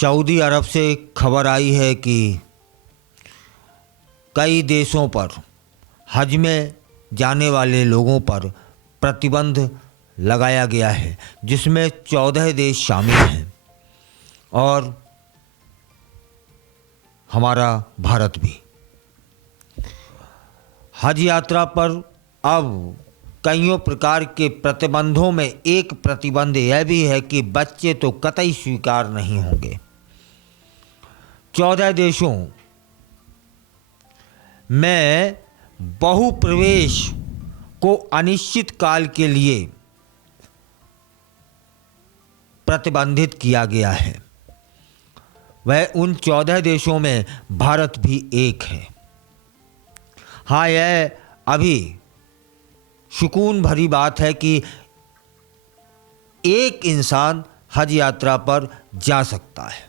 Saudi अरब से खबर आई है कि कई देशों पर हज में जाने वाले लोगों पर प्रतिबंध लगाया गया है, जिसमें 14 देश शामिल हैं और हमारा भारत भी। हज यात्रा पर अब कईयों प्रकार के प्रतिबंधों में एक प्रतिबंध यह भी है कि बच्चे तो कतई स्वीकार नहीं होंगे। 14 देशों में बहुप्रवेश को अनिश्चित काल के लिए प्रतिबंधित किया गया है। वह उन 14 देशों में भारत भी एक है। हाँ, यह अभी सुकून भरी बात है कि एक इंसान हज यात्रा पर जा सकता है।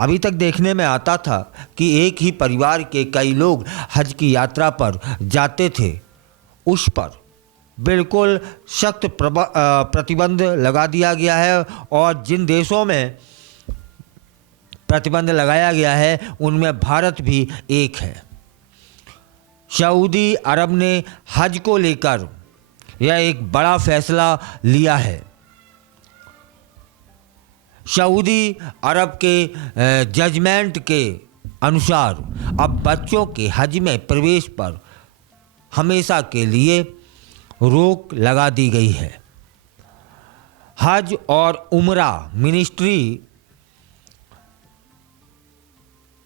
अभी तक देखने में आता था कि एक ही परिवार के कई लोग हज की यात्रा पर जाते थे। उस पर बिल्कुल सख्त प्रतिबंध लगा दिया गया है और जिन देशों में प्रतिबंध लगाया गया है उनमें भारत भी एक है। सऊदी अरब ने हज को लेकर यह एक बड़ा फैसला लिया है। सऊदी अरब के जजमेंट के अनुसार अब बच्चों के हज में प्रवेश पर हमेशा के लिए रोक लगा दी गई है। हज और उमरा मिनिस्ट्री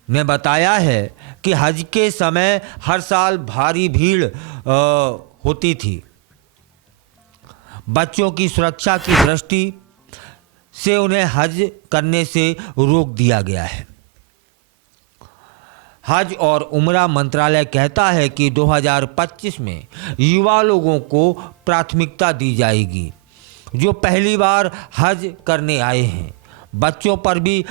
ने बताया है कि हज के समय हर साल भारी भीड़ होती थी। बच्चों की सुरक्षा की दृष्टि से उन्हें हज करने से रोक दिया गया है। हज और उमरा मंत्रालय कहता है कि 2025 में युवा लोगों को प्राथमिकता दी जाएगी जो पहली बार हज करने आए हैं। बच्चों पर भी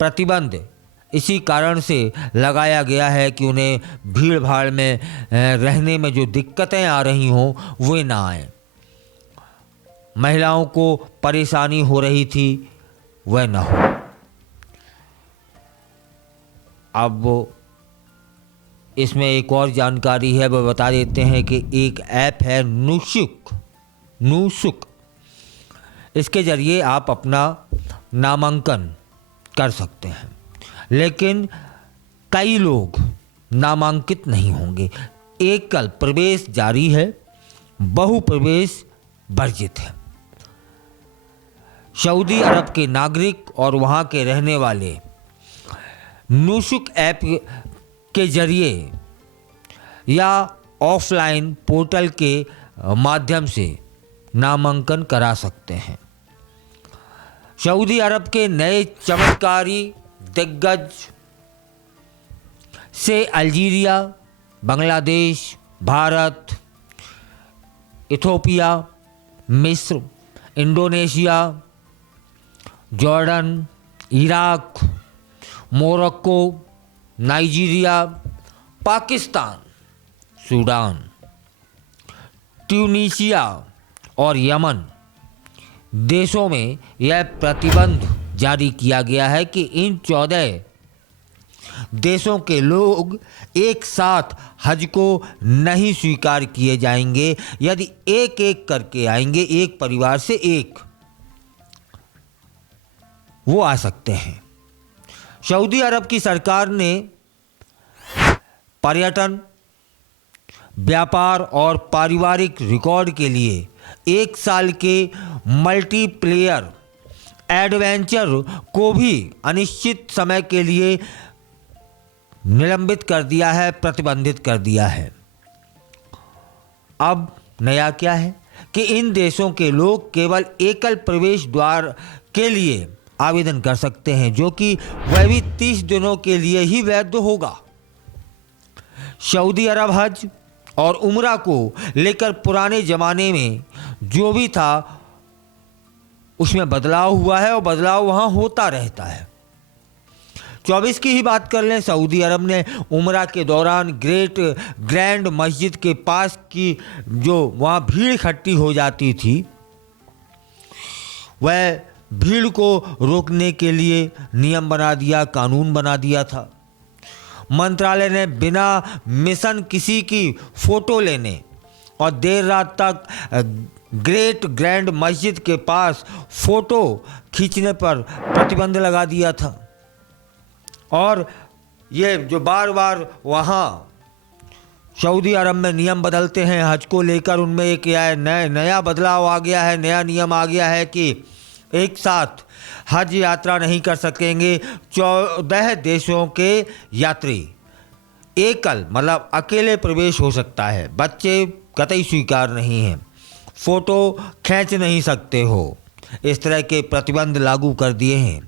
प्रतिबंध इसी कारण से लगाया गया है कि उन्हें भीड़ भाड़ में रहने में जो दिक्कतें आ रही हों वे ना आए। महिलाओं को परेशानी हो रही थी वह ना हो। अब इसमें एक और जानकारी है, वह बता देते हैं कि एक ऐप है नुसुक। इसके ज़रिए आप अपना नामांकन कर सकते हैं, लेकिन कई लोग नामांकित नहीं होंगे। एकल प्रवेश जारी है, बहुप्रवेश वर्जित है। सऊदी अरब के नागरिक और वहां के रहने वाले नुसुक ऐप के जरिए या ऑफलाइन पोर्टल के माध्यम से नामांकन करा सकते हैं। सऊदी अरब के नए चमत्कारी दिग्गज से अल्जीरिया, बांग्लादेश, भारत, इथोपिया, मिस्र, Indonesia, Jordan, Iraq, Morocco, Nigeria, Pakistan, Sudan, Tunisia और यमन देशों में यह प्रतिबंध जारी किया गया है कि इन 14 देशों के लोग एक साथ हज को नहीं स्वीकार किए जाएंगे। यदि एक एक करके आएंगे, एक परिवार से एक, वो आ सकते हैं। सऊदी अरब की सरकार ने पर्यटन, व्यापार और पारिवारिक रिकॉर्ड के लिए 1 साल के मल्टीप्लेयर एडवेंचर को भी अनिश्चित समय के लिए निलंबित कर दिया है, प्रतिबंधित कर दिया है। अब नया क्या है कि इन देशों के लोग केवल एकल प्रवेश द्वार के लिए आवेदन कर सकते हैं, जो कि वह भी 30 दिनों के लिए ही वैध होगा। सऊदी अरब हज और उमरा को लेकर पुराने ज़माने में जो भी था उसमें बदलाव हुआ है और बदलाव वहाँ होता रहता है। 24 की ही बात कर लें, सऊदी अरब ने उमरा के दौरान ग्रैंड मस्जिद के पास की जो वहाँ भीड़ इकट्ठी हो जाती थी वह भीड़ को रोकने के लिए नियम बना दिया, कानून बना दिया था। मंत्रालय ने बिना मिशन किसी की फोटो लेने और देर रात तक ग्रेट ग्रैंड मस्जिद के पास फोटो खींचने पर प्रतिबंध लगा दिया था। और ये जो बार बार वहाँ सऊदी अरब में नियम बदलते हैं हज को लेकर, उनमें एक नया बदलाव आ गया है, नया नियम आ गया है कि एक साथ हज यात्रा नहीं कर सकेंगे 14 देशों के यात्री। एकल मतलब अकेले प्रवेश हो सकता है, बच्चे कतई स्वीकार नहीं हैं, फ़ोटो खींच नहीं सकते हो। इस तरह के प्रतिबंध लागू कर दिए हैं।